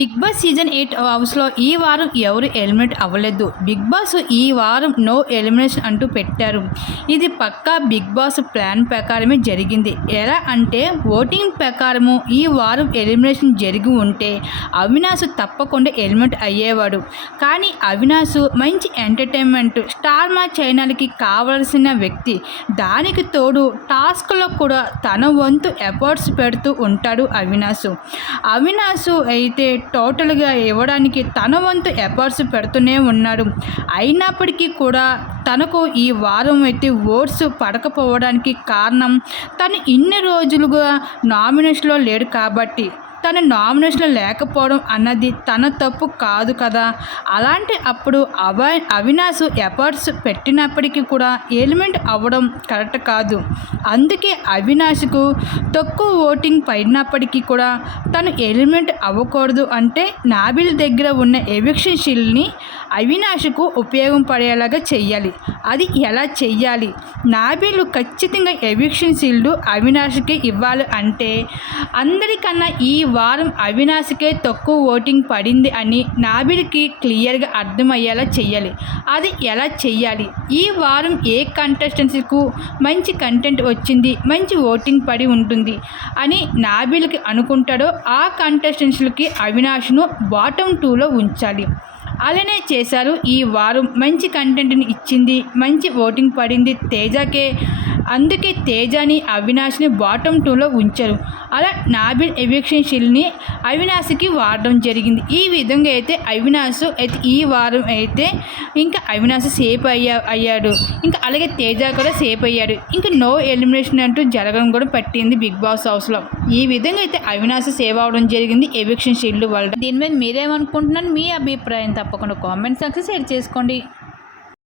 Big boss season 8 హౌస్లో ఈ వారం ఎవరు ఎలిమినేట్ అవ్వలేదు. బిగ్ బాస్ ఈ వారం నో ఎలిమినేషన్ అంటూ పెట్టారు. ఇది పక్కా బిగ్ బాస్ ప్లాన్ ప్రకారమే జరిగింది. ఎలా అంటే ఓటింగ్ ప్రకారము ఈ వారం ఎలిమినేషన్ జరిగి ఉంటే అవినాష్ తప్పకుండా ఎలిమినేట్ అయ్యేవాడు. కానీ అవినాష్ మంచి ఎంటర్టైన్మెంట్ స్టార్ మా ఛానల్కి కావాల్సిన వ్యక్తి. దానికి తోడు టాస్క్లో కూడా తన వంతు ఎఫర్ట్స్ పెడుతూ ఉంటాడు అవినాష్ అయితే టోటల్గా ఇవ్వడానికి తన వంతు ఎఫర్ట్స్ పెడుతూనే ఉన్నాడు. అయినప్పటికీ కూడా తనకు ఈ వారం అయితే ఓట్స్ పడకపోవడానికి కారణం తను ఇన్ని రోజులుగా నామినేషన్లో లేడు కాబట్టి. తన నామినేషన్లో లేకపోవడం అన్నది తన తప్పు కాదు కదా. అలాంటి అప్పుడు అవినాష్ ఎఫర్ట్స్ పెట్టినప్పటికీ కూడా ఎలిమెంట్ అవ్వడం కరెక్ట్ కాదు. అందుకే అవినాష్కు తక్కువ ఓటింగ్ పడినప్పటికీ కూడా తను ఎలిమెంట్ అవ్వకూడదు అంటే నాబిల్ దగ్గర ఉన్న ఎవిక్షన్ షీల్డ్ని అవినాష్కు ఉపయోగం పడేలాగా చెయ్యాలి. అది ఎలా చెయ్యాలి? నాబిల్ ఖచ్చితంగా ఎవిక్షన్ షీల్డ్ అవినాష్కి ఇవ్వాలి. అంటే అందరికన్నా ఈ వారం అవినాష్కే తక్కువ ఓటింగ్ పడింది అని నాబిల్కి క్లియర్గా అర్థమయ్యేలా చెయ్యాలి. అది ఎలా చెయ్యాలి? ఈ వారం ఏ కంటెస్టెంట్స్కు మంచి కంటెంట్ వచ్చింది, మంచి ఓటింగ్ పడి ఉంటుంది అని నాబిల్కి అనుకుంటాడో ఆ కంటెస్టెంట్స్కి అవినాష్ను బాటమ్ 2లో ఉంచాలి. అలానే చేశారు. ఈ వారం మంచి కంటెంట్ని ఇచ్చింది, మంచి ఓటింగ్ పడింది తేజకే. అందుకే తేజని అవినాష్ని బాటమ్ 2లో ఉంచారు. అలా నాబిల్ ఎవిక్షన్ షీల్డ్ని అవినాష్కి వాడడం జరిగింది. ఈ విధంగా అయితే అవినాష్ అయితే ఈ వారం అయితే ఇంకా అవినాష్ సేఫ్ అయ్యాడు. ఇంకా అలాగే తేజ కూడా సేఫ్ అయ్యాడు. ఇంకా నో ఎలిమినేషన్ అంటూ జరగడం కూడా పట్టింది బిగ్ బాస్ హౌస్లో. ఈ విధంగా అయితే అవినాష్ సేవ్ అవ్వడం జరిగింది ఎవిక్షన్ షీల్డ్ వల్ల. దీని మీద మీరేమనుకుంటున్నారు? మీ అభిప్రాయం తప్పకుండా కామెంట్ సెక్షన్ షేర్ చేసుకోండి.